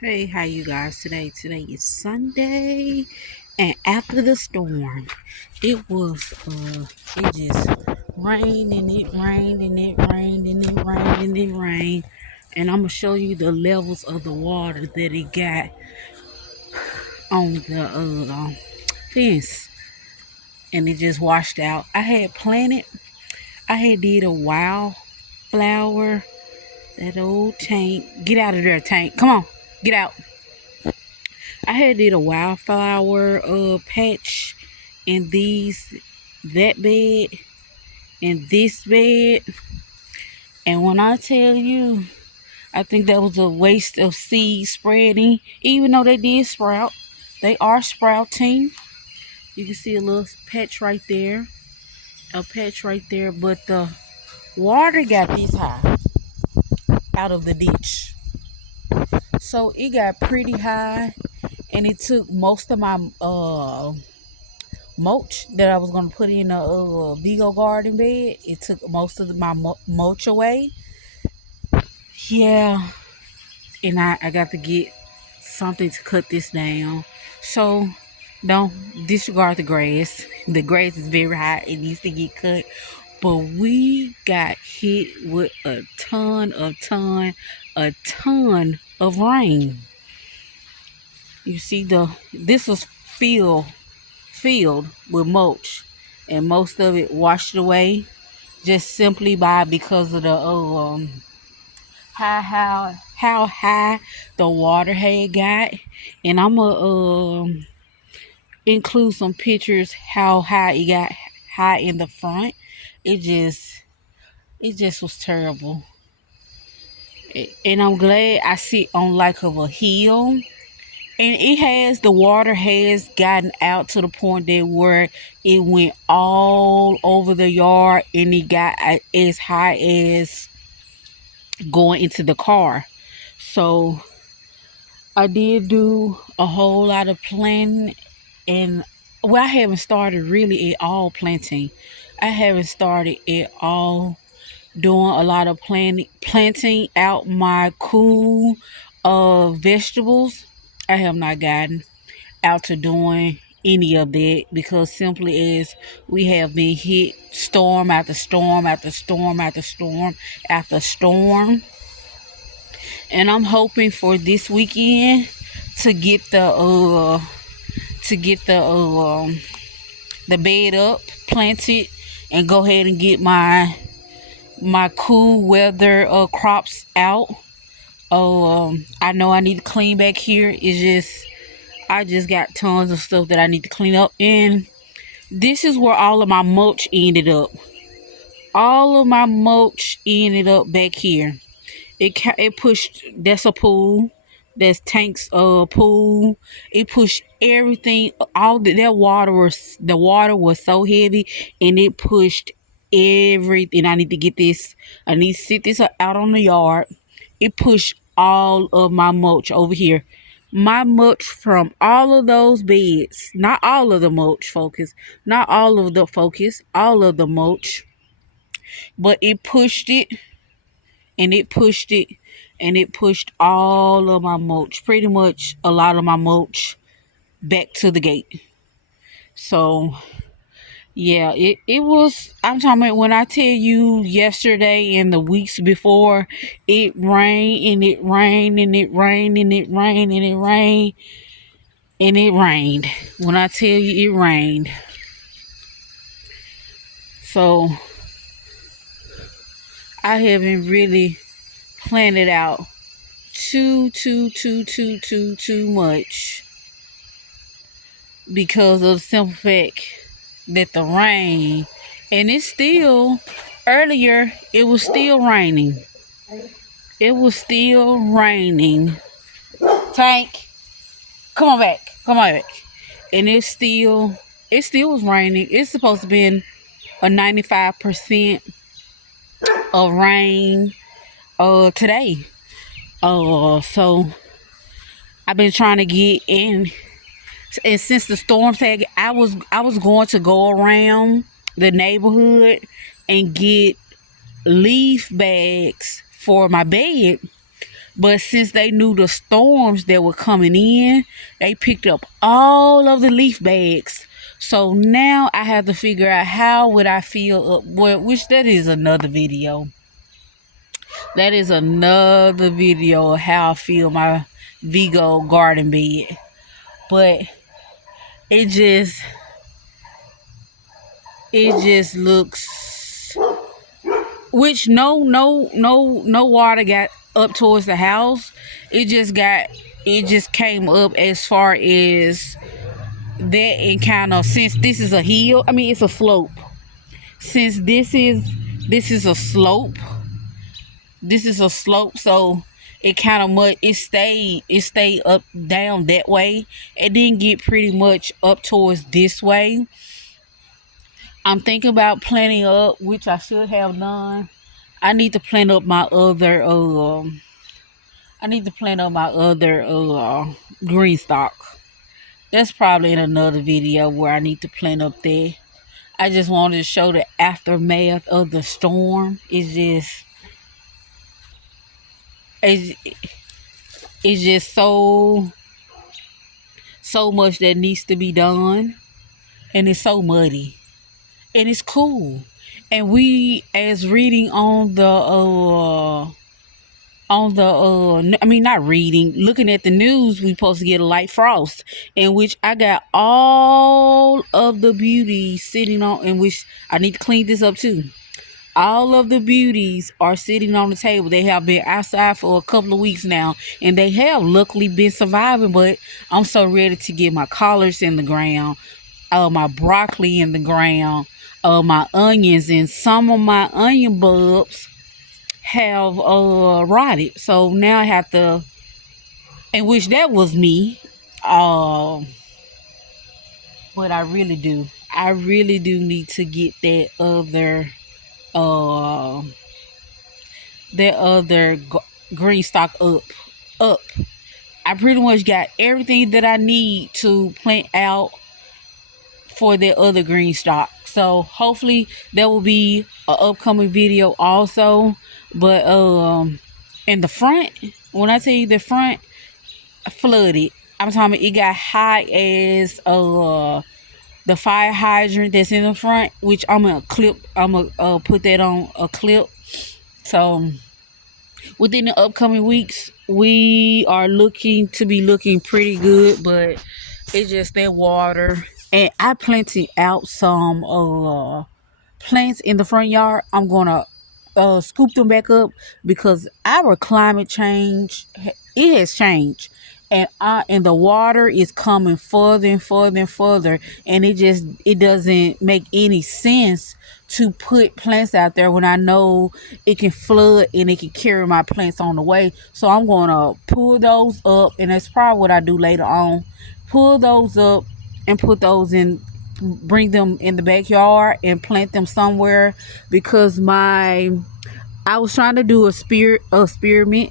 Hey, how you guys today? Today is Sunday, and after the storm, it was it just rained and it rained and it rained and it rained and it rained, and I'm gonna show you the levels of the water that it got on the fence, and it just washed out. I had did a wildflower, that old tank. Get out of there, tank! Come on, get out. I had did a wildflower patch in that bed and this bed, and when I tell you, I think that was a waste of seed spreading. Even though they did sprout, they are sprouting. You can see a little patch right there, but the water got this high out of the ditch, so it got pretty high, and it took most of my mulch that I was gonna put in a Vigo garden bed. It took most of my mulch away. Yeah, and I got to get something to cut this down. So don't disregard the grass. The grass is very high. It needs to get cut. But we got hit with a ton of rain. You see this was filled with mulch, and most of it washed away just simply because of the how high the water had got. And I'm gonna include some pictures how high it got high in the front. It just was terrible. And I'm glad I sit on like of a hill, and the water has gotten out to the point that where it went all over the yard, and it got as high as going into the car. So I did do a whole lot of planting, and well, I haven't started really at all planting. I haven't started at all doing a lot of planting out my cool vegetables. I have not gotten out to doing any of that because simply as we have been hit storm after storm after storm after storm after storm. And I'm hoping for this weekend to get the bed up, planted, and go ahead and get my cool weather crops out. I know I need to clean back here. I just got tons of stuff that I need to clean up, and this is where all of my mulch ended up. All of my mulch ended up back here. It pushed. That's a pool. That's Tank's pool. It pushed everything. The water was so heavy, and it pushed everything. I need to get this. I need to sit this out on the yard. It pushed all of my mulch over here. My mulch from all of those beds. Not all of the mulch, focus. Not all of the focus. All of the mulch. But it pushed it, and it pushed it, and it pushed all of my mulch, pretty much a lot of my mulch, back to the gate. So yeah, it was, I'm talking about, when I tell you yesterday and the weeks before, it rained and it rained and it rained and it rained and it rained and it rained. When I tell you it rained. So I haven't really planned it out too much because of the simple fact that the rain, and it's still, earlier it was still raining. It was still raining. Tank, come on back. And it still was raining. It's supposed to be a 95% of rain today. So I've been trying to get in, and since the storms had, I was going to go around the neighborhood and get leaf bags for my bed, But since they knew the storms that were coming in, they picked up all of the leaf bags. So now I have to figure out how would I feel up, well, which that is another video. That is another video of how I feel my Vigo garden bed. But it just looks, which no water got up towards the house. It just came up as far as that, and kind of, since this is a hill, I mean it's a slope. Since this is a slope, so it kind of much it stayed up down that way. It didn't get pretty much up towards this way. I'm thinking about planting up, which I should have done. I need to plant up my other green stock. That's probably in another video where I need to plant up there. I just wanted to show the aftermath of the storm. It's just so much that needs to be done, and it's so muddy, and it's cool. And we, as reading on the I mean, not reading, looking at the news, we supposed to get a light frost, in which I got all of the beauties sitting on, in which I need to clean this up too. All of the beauties are sitting on the table. They have been outside for a couple of weeks now, and they have luckily been surviving. But I'm so ready to get my collards in the ground, my broccoli in the ground, my onions, and some of my onion bulbs have rotted. So now I have to, and which that was me. But I really do need to get uh that other green stock up. I pretty much got everything that I need to plant out for the other green stock. So hopefully there will be an upcoming video also. But in the front, when I tell you the front flooded, I'm talking about it got high as the fire hydrant that's in the front, which I'm gonna put that on a clip. So within the upcoming weeks, we are looking pretty good, but it's just that water. And I planted out some plants in the front yard. I'm gonna scoop them back up because our climate change, it has changed, and the water is coming further and further and further, and it doesn't make any sense to put plants out there when I know it can flood and it can carry my plants on the way. So I'm gonna pull those up, and that's probably what I do later on. Pull those up and put those in, bring them in the backyard and plant them somewhere, because I was trying to do experiment.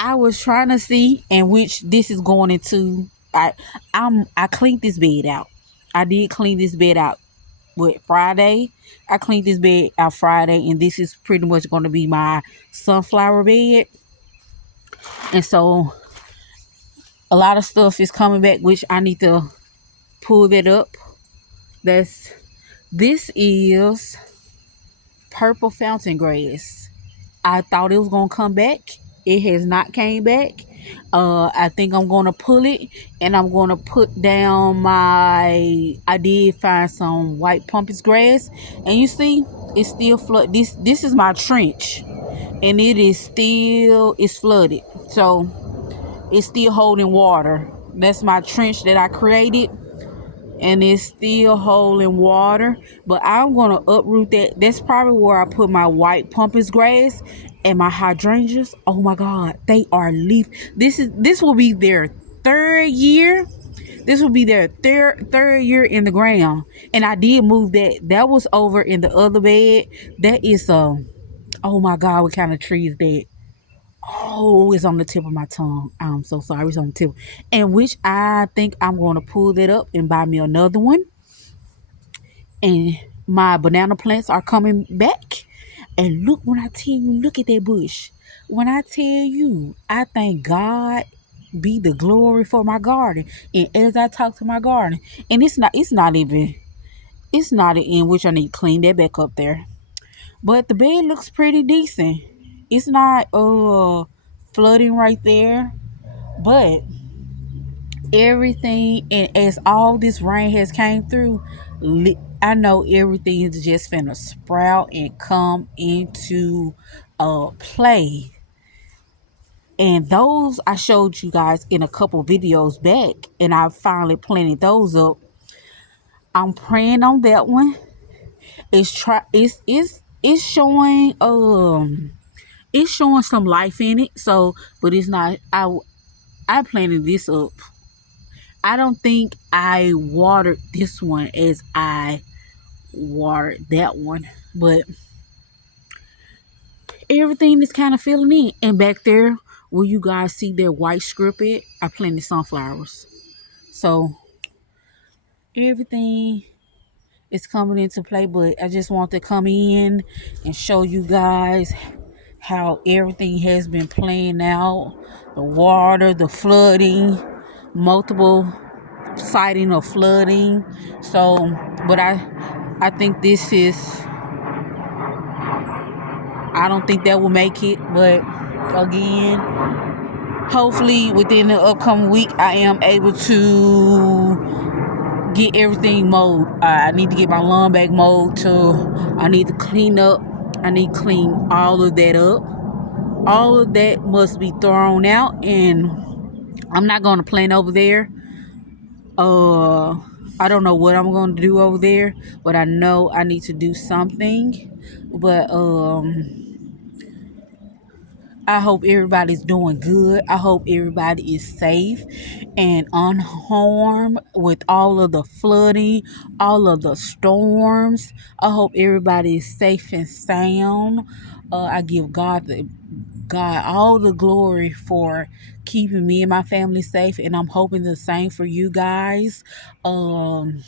I was trying to see, in which this is going into. I cleaned this bed out. I did clean this bed out with Friday. I cleaned this bed out Friday, and this is pretty much going to be my sunflower bed. And so a lot of stuff is coming back, which I need to pull that up. This is purple fountain grass. I thought it was gonna come back. It has not came back. I think I'm gonna pull it, and I'm gonna put down I did find some white pumpkin grass, and you see it's still flood. This is my trench, and it's flooded, so it's still holding water. That's my trench that I created, and it's still holding water. But I'm gonna uproot that. That's probably where I put my white pumpkin grass and my hydrangeas. Oh my god, they are leaf. This will be their third year. This will be their third year in the ground. And I did move that was over in the other bed. That is oh my god, what kind of tree is that? Oh, it's on the tip of my tongue. I'm so sorry. It's on the tip. And which I think I'm going to pull that up and buy me another one. And my banana plants are coming back. And look, when I tell you, look at that bush. When I tell you, I thank God be the glory for my garden. And as I talk to my garden, and it's not in which I need to clean that back up there. But the bed looks pretty decent. It's not flooding right there. But everything, and as all this rain has came through, I know everything is just finna sprout and come into play. And those I showed you guys in a couple videos back, and I finally planted those up. I'm praying on that one. It's showing it's showing some life in it. So, but it's not. I planted this up. I don't think I watered this one as I watered that one, but everything is kind of filling in. And back there, where you guys see that white strip it, I planted sunflowers. So everything is coming into play, but I just want to come in and show you guys how everything has been playing out. The water, the flooding, multiple sighting of flooding. So, but I think this is, I don't think that will make it, but again, hopefully within the upcoming week I am able to get everything mowed. I need to get my lawn back mowed too. I need to clean up. I need to clean all of that up. All of that must be thrown out, and I'm not going to plant over there. I don't know what I'm going to do over there, but I know I need to do something. But I hope everybody's doing good. I hope everybody is safe and unharmed with all of the flooding, all of the storms. I hope everybody is safe and sound. I give God all the glory for keeping me and my family safe, and I'm hoping the same for you guys. Again,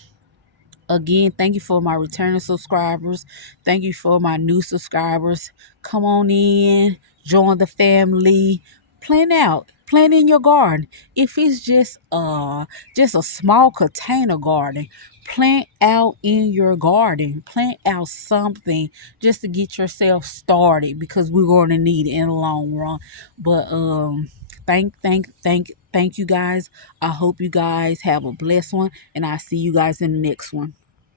thank you for my returning subscribers. Thank you for my new subscribers. Come on in, join the family. Plant in your garden. If it's just a small container garden, plant out in your garden. Plant out something just to get yourself started, because we're going to need it in the long run. But thank you guys. I hope you guys have a blessed one, and I'll see you guys in the next one.